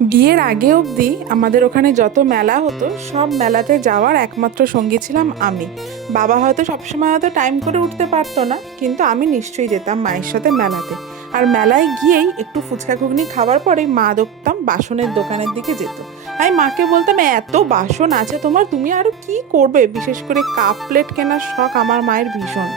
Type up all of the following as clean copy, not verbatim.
বিয়ের আগে অবধি আমাদের ওখানে যত মেলা হতো সব মেলাতে যাওয়ার একমাত্র সঙ্গী ছিলাম আমি। বাবা হয়তো সবসময় হয়তো টাইম করে উঠতে পারতো না, কিন্তু আমি নিশ্চয়ই যেতাম মায়ের সাথে মেলাতে। আর মেলায় গিয়েই একটু ফুচকা ঘুগনি খাওয়ার পরেই মা দেখতাম বাসনের দোকানের দিকে যেত। আমি মাকে বলতাম, এত বাসন আছে তোমার, তুমি আরও কি করবে? বিশেষ করে কাপ প্লেট কেনার শখ আমার মায়ের ভীষণ।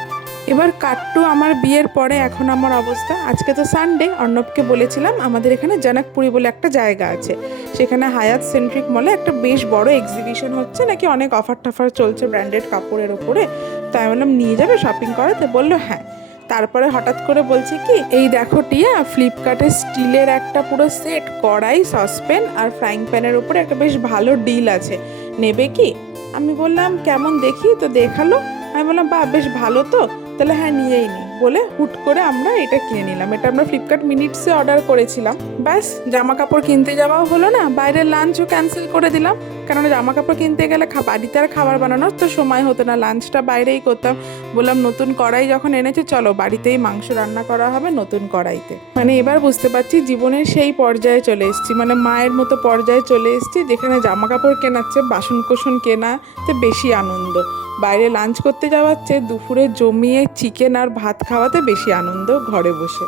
এবার কাট্টু আমার বিয়ের পরে এখন আমার অবস্থা। আজকে তো সানডে, অর্ণবকে বলেছিলাম আমাদের এখানে জনকপুরি বলে একটা জায়গা আছে, সেখানে হায়াত সেন্ট্রিক মলে একটা বেশ বড় এক্সিবিশন হচ্ছে, নাকি অনেক অফার টফার চলছে ব্র্যান্ডেড কাপড়ের ওপরে। তাই আমি বললাম নিয়ে যাবে শপিং করাতে? বললো হ্যাঁ। তারপরে হঠাৎ করে বলছে কি, এই দেখো টিয়া, ফ্লিপকার্টে স্টিলের একটা পুরো সেট, কড়াই, সসপ্যান আর ফ্রাইং প্যানের উপরে একটা বেশ ভালো ডিল আছে, নেবে কি? আমি বললাম কেমন দেখি, তো দেখালো। আমি বললাম বাহ, বেশ ভালো তো, তাহলে হ্যাঁ নিয়েই নি বলে হুট করে আমরা এটা কিনে নিলাম। এটা আমরা ফ্লিপকার্ট মিনিটসে অর্ডার করেছিলাম। ব্যাস, জামা কাপড় কিনতে যাওয়াও হলো না, বাইরের লাঞ্চও ক্যান্সেল করে দিলাম, কারণ জামা কাপড় কিনতে গেলে বাড়িতে আর খাবার বানানোর তো সময় হতো না, লাঞ্চটা বাইরেই করতাম। বললাম নতুন কড়াই যখন এনেছে, চলো বাড়িতেই মাংস রান্না করা হবে নতুন কড়াইতে। মানে এবার বুঝতে পারছি জীবনের সেই পর্যায়ে চলে এসেছি, মানে মায়ের মতো পর্যায়ে চলে এসেছি, যেখানে জামা কাপড় কেনাচ্ছে বাসন কোসন কেনাতে বেশি আনন্দ, বাইরে লাঞ্চ করতে যাওয়ার চেয়ে দুপুরে জমিয়ে চিকেন আর ভাত খাওয়াতে বেশি আনন্দ ঘরে বসে।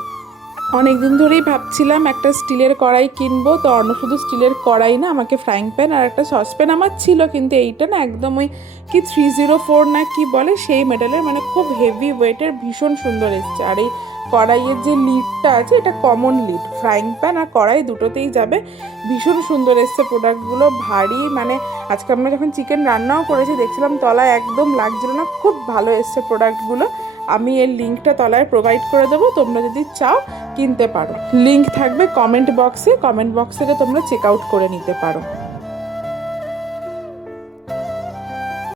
অনেক দিন ধরেই ভাবছিলাম একটা স্টিলের কড়াই কিনবো, তো অন্য শুধু স্টিলের কড়াই না, আমাকে ফ্রাইং প্যান আর একটা সসপ্যান আমার ছিল, কিন্তু এইটা না একদম ওই কি 304 না কি বলে সেই মেডেলের, মানে খুব হেভি ওয়েটের, ভীষণ সুন্দর এসছে। আর এই কড়াইয়ের যে লিডটা আছে, এটা কমন লিড, ফ্রাইং প্যান আর কড়াই দুটোতেই যাবে, ভীষণ সুন্দর এসছে প্রোডাক্টগুলো, ভারী। মানে আজকে আমরা যখন চিকেন রান্নাও করেছি দেখছিলাম তলায় একদম লাগছিল না, খুব ভালো এসছে প্রোডাক্টগুলো। আমি এর লিঙ্কটা তলায় প্রোভাইড করে দেবো, তোমরা যদি চাও কিনতে পারো। লিঙ্ক থাকবে কমেন্ট বক্সে থেকে তোমরা চেক আউট করে নিতে পারো।